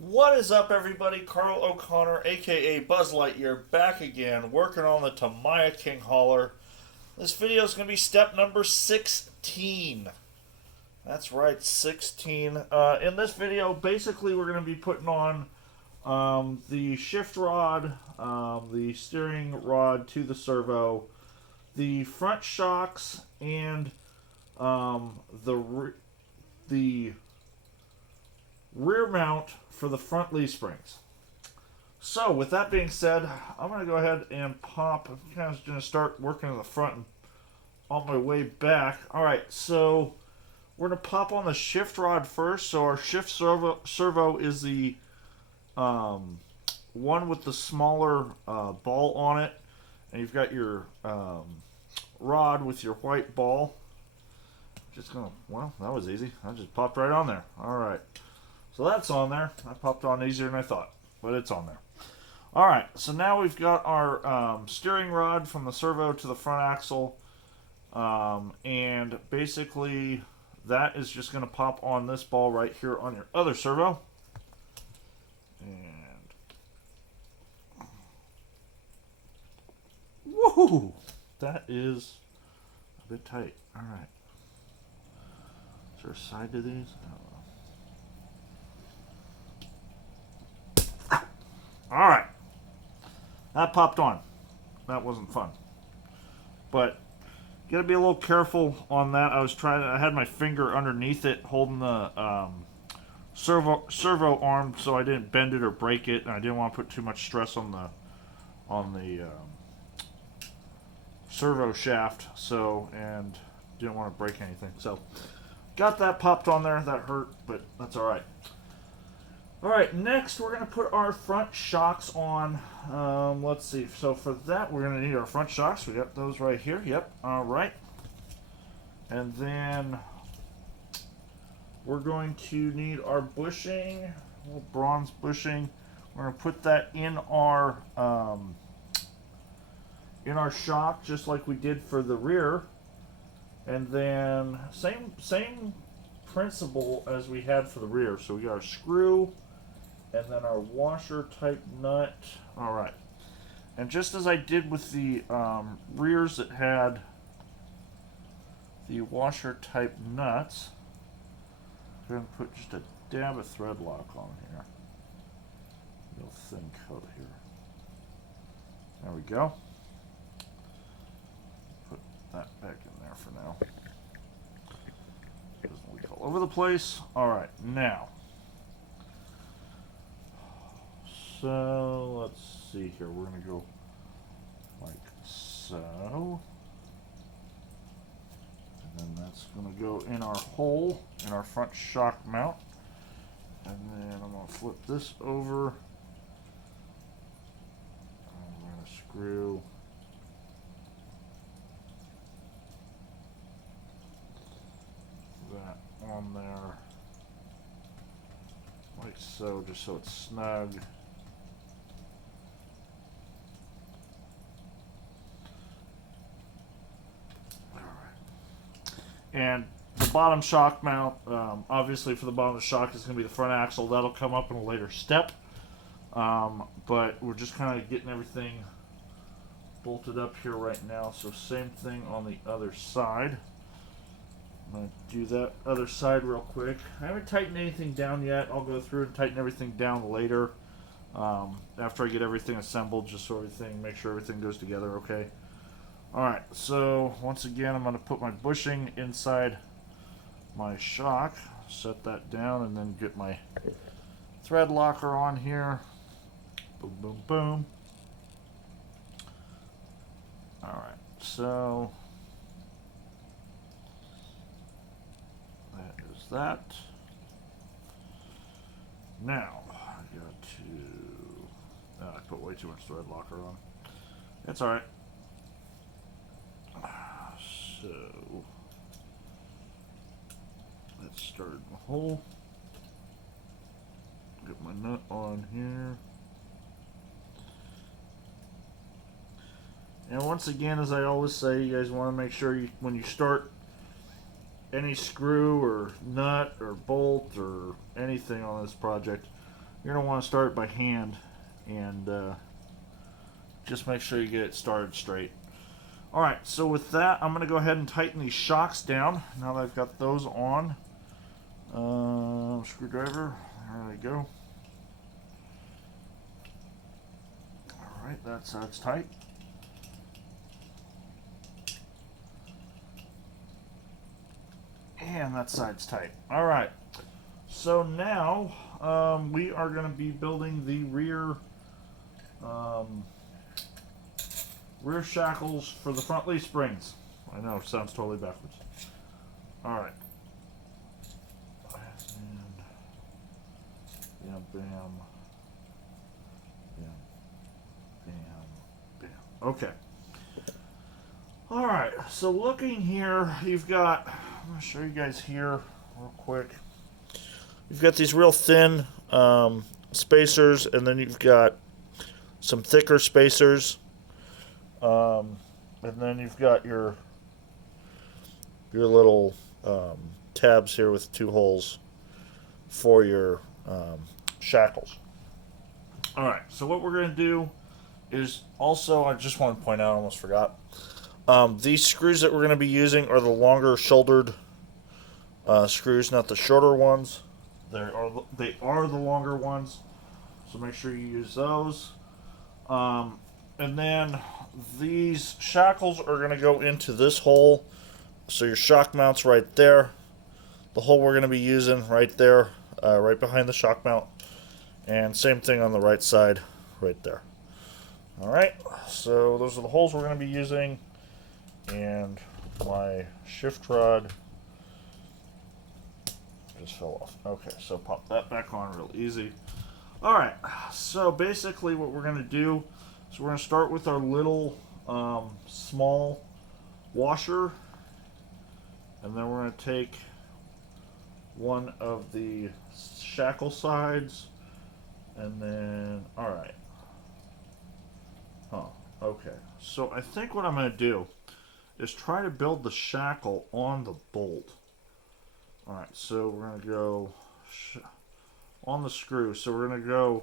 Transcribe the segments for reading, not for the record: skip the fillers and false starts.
What is up, everybody? Carl O'Connor, aka Buzz Lightyear, back again, working on the Tamiya King Hauler. This video is going to be step number 16. That's right, 16. In this video, basically, we're going to be putting on the shift rod, the steering rod to the servo, the front shocks, and the rear mount for the front leaf springs. So, with that being said, I'm going to go ahead and pop. I'm kind of going to start working on the front and on my way back. Alright, so we're going to pop on the shift rod first. So, our shift servo is the one with the smaller ball on it. And you've got your rod with your white ball. Just going to, well, that was easy. I just popped right on there. Alright. So that's on there. I popped on easier than I thought, but it's on there. Alright, so now we've got our steering rod from the servo to the front axle. And basically, that is just going to pop on this ball right here on your other servo. And woohoo! That is a bit tight. Alright. Is there a side to these? Alright. That popped on. That wasn't fun. But gotta be a little careful on that. I had my finger underneath it holding the servo arm so I didn't bend it or break it, and I didn't want to put too much stress on the servo shaft, and didn't want to break anything. So got that popped on there. That hurt, but that's alright. Alright, next we're going to put our front shocks on. Let's see. So for that, we're going to need our front shocks. We got those right here. Yep. Alright. And then we're going to need our bushing, a little bronze bushing. We're going to put that in our shock, just like we did for the rear. And then same principle as we had for the rear. So we got our screw, and then our washer type nut. Alright. And just as I did with the rears that had the washer type nuts, I'm going to put just a dab of thread lock on here. A little thin coat here. There we go. Put that back in there for now. Doesn't leak all over the place. Alright, now. So, let's see here. We're going to go like so. And then that's going to go in our hole in our front shock mount. And then I'm going to flip this over. And we're going to screw that on there. Like so, just so it's snug. And the bottom shock mount, obviously for the bottom of the shock is going to be the front axle. That'll come up in a later step. But we're just kind of getting everything bolted up here right now. So same thing on the other side. I'm going to do that other side real quick. I haven't tightened anything down yet. I'll go through and tighten everything down later. After I get everything assembled, just so make sure everything goes together okay. Alright, so once again I'm going to put my bushing inside my shock, set that down, and then get my thread locker on here. Boom, boom, boom. Alright, so that is that. Now, I got to... I put way too much thread locker on. It's alright. So let's start the hole. Get my nut on here. And once again, as I always say, you guys want to make sure when you start any screw or nut or bolt or anything on this project, you're going to want to start it by hand and just make sure you get it started straight. Alright, so with that, I'm going to go ahead and tighten these shocks down. Now that I've got those on. Screwdriver, there they go. Alright, that side's tight. And that side's tight. Alright, so now we are going to be building the rear rear shackles for the front leaf springs. I know, sounds totally backwards. Alright. And bam, bam, bam, bam, bam. Okay. Alright, so looking here, you've got, I'm going to show you guys here real quick. You've got these real thin spacers, and then you've got some thicker spacers. And then you've got your little tabs here with 2 holes for your shackles. Alright, so what we're going to do is also, I just want to point out, I almost forgot, these screws that we're going to be using are the longer shouldered screws, not the shorter ones. They are the longer ones, so make sure you use those. And then these shackles are going to go into this hole. So your shock mount's right there. The hole we're going to be using right there, right behind the shock mount. And same thing on the right side, right there. Alright, so those are the holes we're going to be using. And my shift rod just fell off. Okay, so pop that back on real easy. Alright, so basically what we're going to do is we're going to start with our little small washer, and then we're going to take one of the shackle sides, and then, alright. Okay. So I think what I'm going to do is try to build the shackle on the bolt. Alright, so we're going to go on the screw. So we're going to go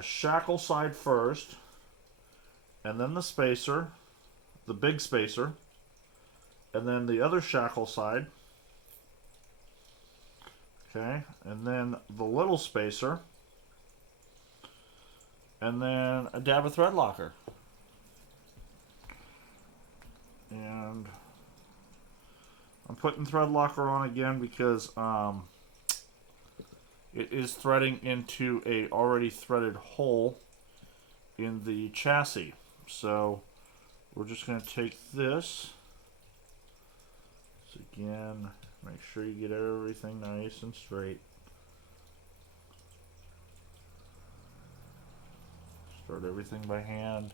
shackle side first, and then the spacer, the big spacer, and then the other shackle side. Okay, and then the little spacer, and then a dab of thread locker. And I'm putting thread locker on again because it is threading into a already threaded hole in the chassis. So we're just going to take this. So again, make sure you get everything nice and straight. Start everything by hand.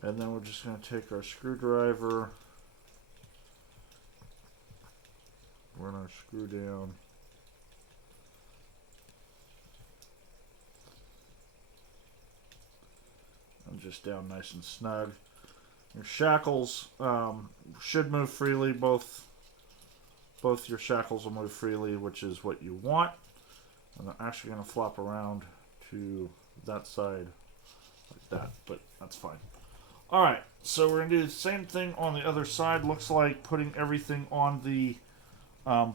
And then we're just going to take our screwdriver, run our screw down. And just down nice and snug. Your shackles should move freely. Both your shackles will move freely, which is what you want. And I'm actually going to flop around to that side like that, but that's fine. Alright, so we're going to do the same thing on the other side. Looks like putting everything on the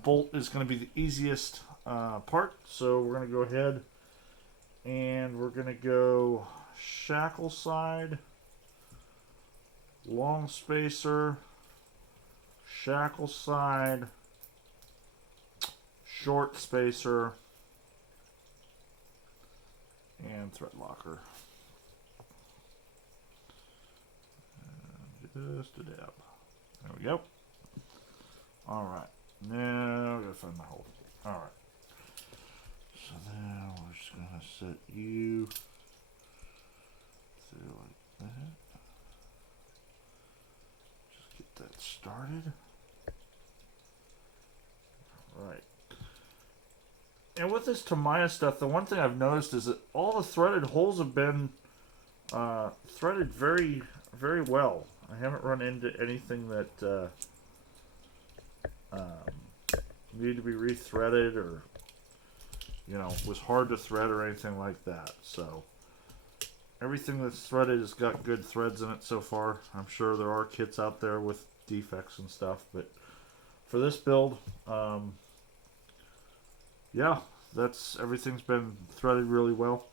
bolt is going to be the easiest part. So we're going to go ahead and we're going to go shackle side, long spacer, shackle side, short spacer, and thread locker. And just a dab. There we go. Alright, now I gotta find my hole. Alright. So then we're just gonna set you through like that. Just get that started. Right. And with this Tamiya stuff, the one thing I've noticed is that all the threaded holes have been threaded very, very well. I haven't run into anything that need to be rethreaded or was hard to thread or anything like that. So everything that's threaded has got good threads in it so far. I'm sure there are kits out there with defects and stuff, but for this build, yeah, everything's been threaded really well.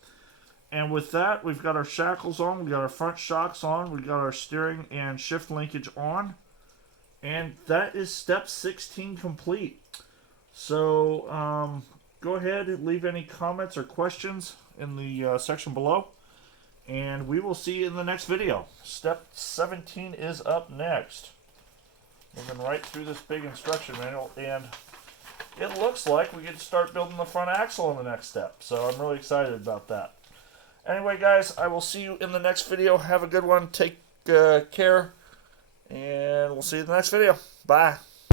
And with that, we've got our shackles on, we got our front shocks on, we got our steering and shift linkage on, and that is step 16 complete. So go ahead and leave any comments or questions in the section below, and we will see you in the next video. Step 17 is up next. Moving right through this big instruction manual, and it looks like we get to start building the front axle in the next step. So I'm really excited about that. Anyway, guys, I will see you in the next video. Have a good one. Take care, and we'll see you in the next video. Bye.